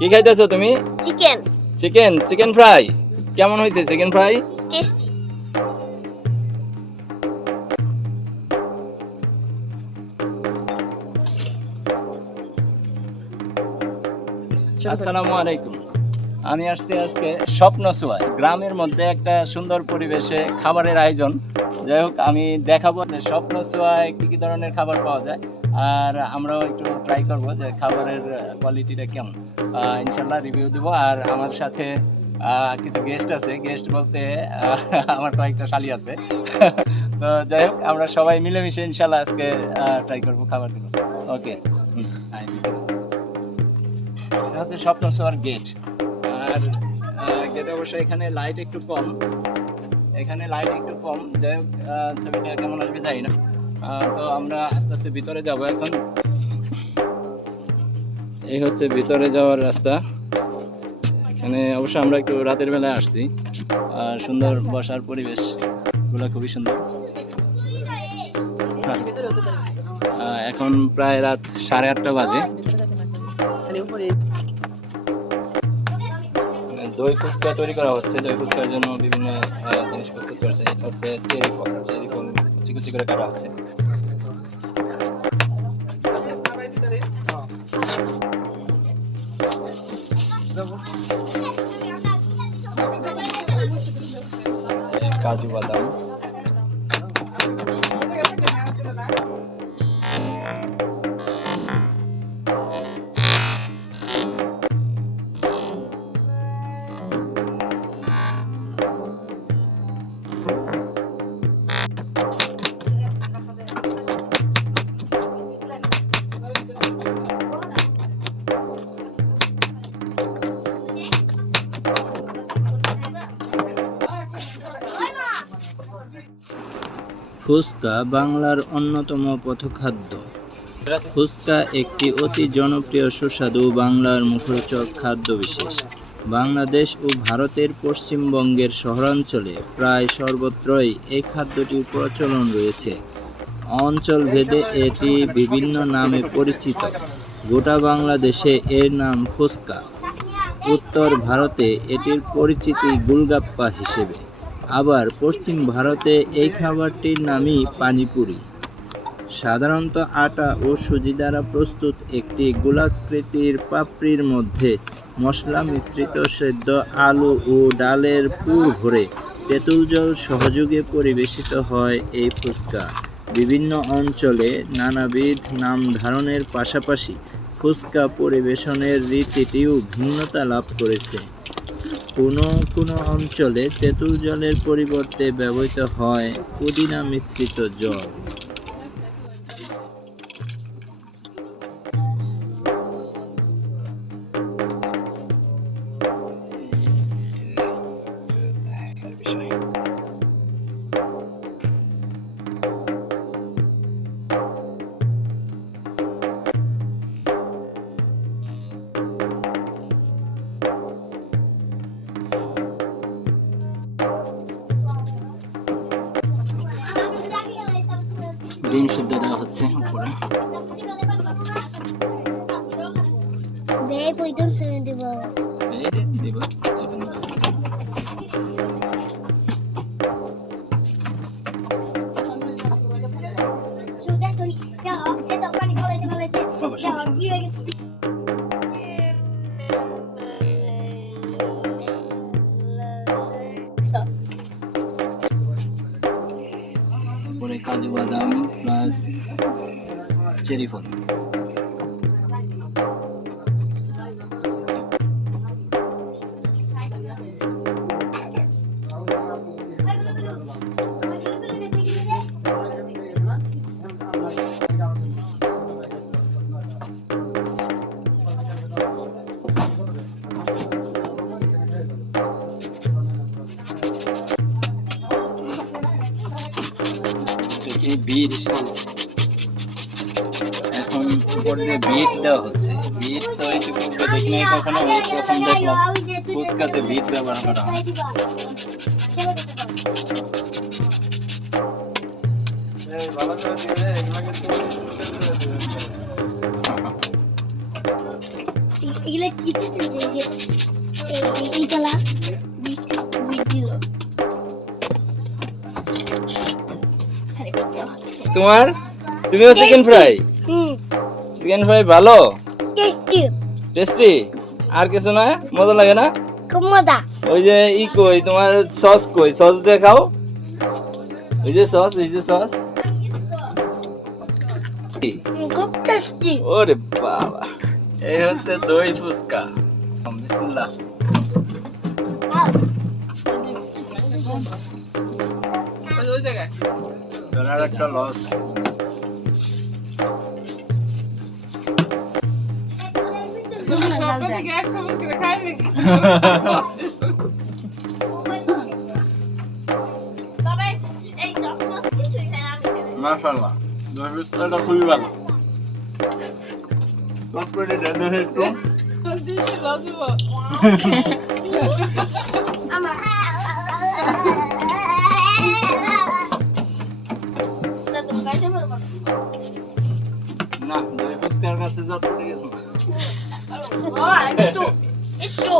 কি খাইতেছো তুমি? Chicken. Chicken fry. কেমন হয়েছে চিকেন ফ্রাই? টেস্টি। আসসালামু আলাইকুম। আমি আসছি আজকে স্বপ্ন ছোঁয়া গ্রামের মধ্যে একটা সুন্দর পরিবেশে খাবারের আয়োজন। যাই হোক, আমি দেখাবো যে স্বপ্ন ছোঁয়ায় কী কী ধরনের খাবার পাওয়া যায়, আর আমরাও একটু ট্রাই করবো যে খাবারের কোয়ালিটিটা কেমন। ইনশাল্লাহ রিভিউ দেবো। আর আমার সাথে কিছু গেস্ট আছে, গেস্ট বলতে আমার কয়েকটা শালি আছে। তো যাই হোক, আমরা সবাই মিলেমিশে ইনশাল্লাহ আজকে ট্রাই করবো খাবারগুলো। ওকে, এটা হচ্ছে স্বপ্ন ছোঁয়ার গেট। আর গেটে অবশ্যই এখানে লাইট একটু কম, যাই হোক ছবিটা কেমন আসবে জানি না। তো আমরা আস্তে আস্তে ভিতরে যাব এখন। এই হচ্ছে ভিতরে যাওয়ার রাস্তা। এখানে অবশ্য আমরা একটু রাতের বেলায় আসছি, আর সুন্দর বসার পরিবেশগুলো খুবই সুন্দর। এখন প্রায় রাত 8:30 বাজে। দই ফুচকা তৈরি করা হচ্ছে। দই ফুচকার জন্য বিভিন্ন জিনিস প্রস্তুত করেছে। এটা হচ্ছে চেরি ফল কুচি কুচি করে কাটা হচ্ছে। কাজু বাদাম, ফুচকা বাংলার অন্যতম পথখাদ্য। ফুচকা একটি অতি জনপ্রিয় সুস্বাদু বাংলার মুখরোচক খাদ্য বিশেষ। বাংলাদেশ ও ভারতের পশ্চিমবঙ্গের শহরাঞ্চলে প্রায় সর্বত্রই এই খাদ্যটির প্রচলন রয়েছে। অঞ্চলভেদে এটি বিভিন্ন নামে পরিচিত। গোটা বাংলাদেশে এর নাম ফুচকা। উত্তর ভারতে এটির পরিচিতি গোলগাপ্পা হিসেবে। আবার পশ্চিম ভারতে এই খাবারটির নামই পানিপুরি। সাধারণত আটা ও সুজি দ্বারা প্রস্তুত একটি গোলাকৃতির পাপড়ির মধ্যে মশলা মিশ্রিত সেদ্ধ আলু ও ডালের পুর ভরে তেঁতুল জল সহযোগে পরিবেশিত হয় এই ফুচকা। বিভিন্ন অঞ্চলে নানাবিধ নাম ধারণের পাশাপাশি ফুচকা পরিবেশনের রীতিটিও ভিন্নতা লাভ করেছে। কোনো অঞ্চলে তেঁতুল জলের পরিবর্তে ব্যবহৃত হয় পুদিনা মিশ্রিত জল। ডিম সিদ্ধ দেওয়া হচ্ছে উপরে। উপরে কাজু বাদাম প্লাস চেরি ফল। বিট, এখন উপর দিয়ে বিট দেওয়া হচ্ছে। বিট তো ইতিপূর্বে দেখি নাই কখনো, প্রথম দেখলাম ফুচকাতে বিট ব্যবহার করা হয়। এগুলা কি করতেছে যে এইগুলা বিট দিল তোমার তুমিও চিকেন ফ্রাই চিকেন ফ্রাই ভালো টেস্টি টেস্টি আর কিছু না মজা লাগে না খুব মজা ওই যে ই কই তোমার সস কই সস দিয়ে খাও ওই যে সস খুব টেস্টি ওরে বাবা এই হচ্ছে দই ফুচকা বিসমিল্লাহ ধরার একটা লস মাশাআল্লাহ দই ফুচকাটা খুবই ভালো চটপটে দেন একটু না দই ফুচকার কাছে চটপটে গেছে একটু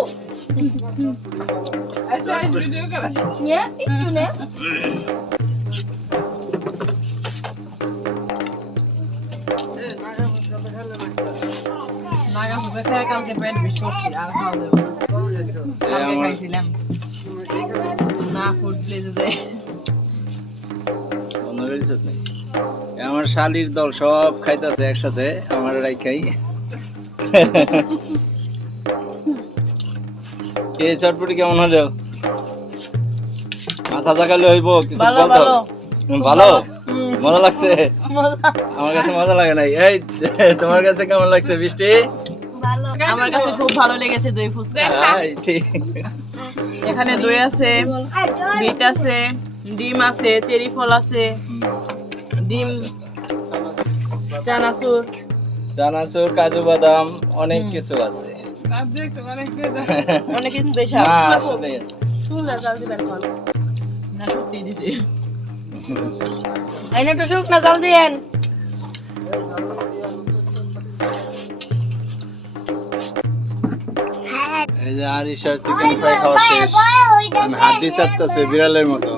আচ্ছা ভিডিও করা একটু নে নাগা হবে খায় কালকে পেট বেশি করছি আর খাওয়া যাবে না কালকে খাইছিলাম না ফুড প্লেসে যাই বন্ধ করে দিছিস নাকি? আমার শালির দল সব খাইতেছে একসাথে আমার রাইখাই কে চটপটি কেমন হলো মাথা জাগালে হইব কিছু ভালো বলতো ভালো ভালো মজা লাগছে মজা আমার কাছে মজা লাগে নাই এই তোমার কাছে কেমন লাগছে বৃষ্টি ভালো আমার কাছে খুব ভালো লেগেছে দই ফুচকা এই, ঠিক এখানে দই আছে বিট আছে ডিম আছে চেরি ফল আছে ডিম চানাচুর চানাচুর কাজু বাদাম অনেক কিছু আছে অনেক কিছু বেশি না আসলে আছে। না সত্যি দিছি আইনে তো শুক না জাল দিয়েন এই যে আরিশার চিকেন ফ্রাই খাওয়া শেষ আমি হাড্ডি চাটতেছে বিড়ালের মতো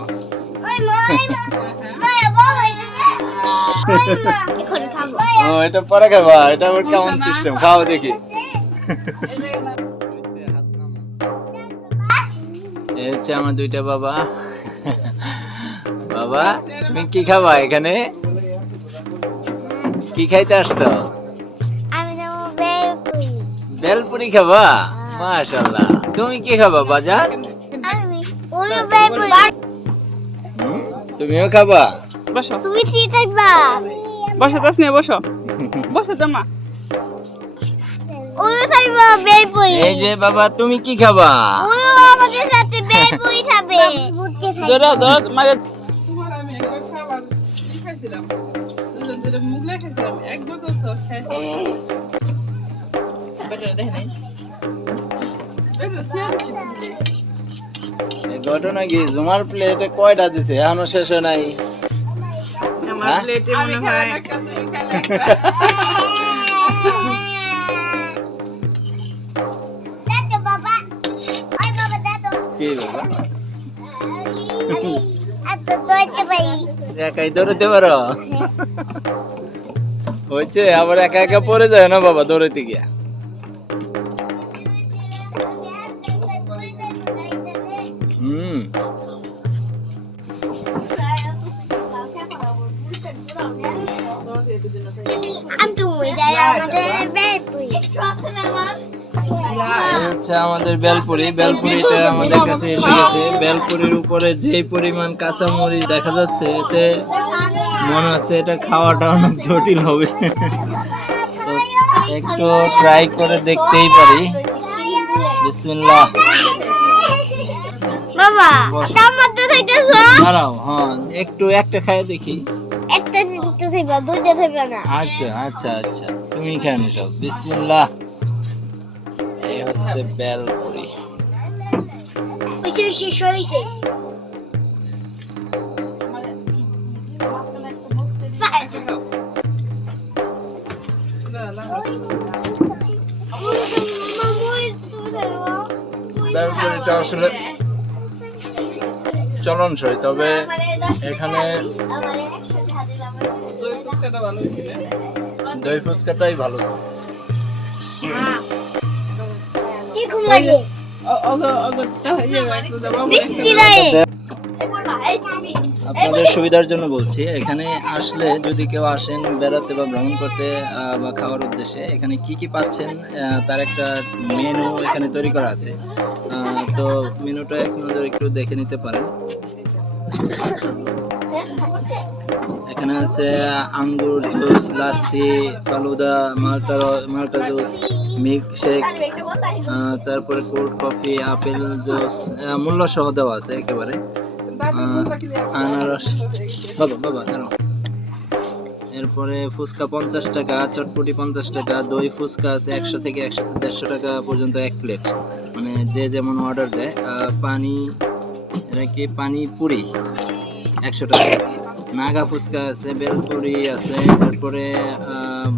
ও এটা পরে খাবা এটা আবার কেমন সিস্টেম খাও দেখি এই হচ্ছে আমার দুইটা বাবা বাবা তুমি কি খাবা এখানে কি খাইতে আসছো আমি যাবো বেলপুরি বেলপুরি খাবা মাশাআল্লাহ তুমি কি খাবা বাজার আমি ওই বেলপুরি তুমিও খাবা বসো তুমি কি খাইবা বসো দাস নিয়ে বসো বসো জামা ওই খাইবা বেলপুরি এই যে বাবা তুমি কি খাবা ওই আমাদের সাথে বেলপুরি খাবে মুটকে খাইবে ধরো ধরো মারে তোমার আমি একবার খাবার খাইছিলাম দুজন মুগলাই খাইছিলাম এক বোতল সস খাইছিলাম বেটা দেখে নাই বেটা চেয়ার এই ঘটনা কি জুমার প্লেটে কয়টা দিছে এখনো শেষ হয় নাই আমার হ্যাঁ? প্লেটে মনে হয় দাদু বাবা ওই বাবা দাদু কি বাবা আমি এত দইতে পারি একাই দৌড়াতে পারো হয়েছে আবার একা একা পড়ে যায় না বাবা দৌড়াতে গিয়া হুম আমি তো ওই যাই আমাদের বেলপুরি এই হচ্ছে আমাদের বেলপুরিটা আমাদের কাছে এসে গেছে বেলপুরির উপরে যে পরিমাণ কাঁচামরিচ দেখা যাচ্ছে এতে মনে হচ্ছে এটা খাওয়াটা অনেক জটিল হবে তো একটু ট্রাই করে দেখতেই পারি বিসমিল্লাহ বাবা টমেটো খাইতেছো দাঁড়াও হ্যাঁ একটু একটা খাই দেখি একটা তো খাইবা দুইটা খাইবা না আচ্ছা আচ্ছা আচ্ছা তুমি খানো সব বিসমিল্লাহ এই হচ্ছে বেলপুরি ওইসে শেষ হয়েছে না বেলপুরিটা আসলে চলনসই, তবে এখানে দই ফুচকাটা ভালো হয়েছিল। দই ফুচকাটাই ভালো ছিল। কি খুব লাগে মিষ্টি লাগে। আপনাদের সুবিধার জন্য বলছি, এখানে আসলে যদি কেউ আসেন বেড়াতে বা ভ্রমণ করতে বা খাওয়ার উদ্দেশ্যে, এখানে কি কি পাচ্ছেন তার একটা মেনু এখানে তৈরি করা আছে। তো মেনুটা এক নজর একটু দেখে নিতে পারেন। এখানে আছে আঙ্গুর জুস, লাচ্ছি, ফালুদা, মাল্টা জুস, মিল্ক শেক, তারপরে কোল্ড কফি, আপেল জুস, মূল্য সহ দেওয়া আছে একেবারে। আনারস, বাবা বাবা দাঁড়াও। এরপরে ফুচকা 50 টাকা, চটপটি 50 টাকা, দই ফুচকা আছে 100 থেকে 150 টাকা পর্যন্ত এক প্লেট, মানে যে যেমন অর্ডার দেয়। পানি, এটা কি পানি পুরি 100 টাকা। নাগা ফুচকা আছে, বেলপুরি আছে, তারপরে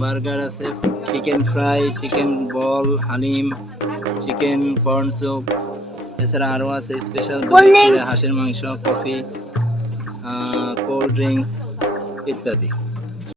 বার্গার আছে, chicken fry, chicken ball, haleem, chicken corn soup, এছাড়া আরও আছে স্পেশাল হাঁসের মাংস, কফি, কোল্ড ড্রিঙ্কস ইত্যাদি।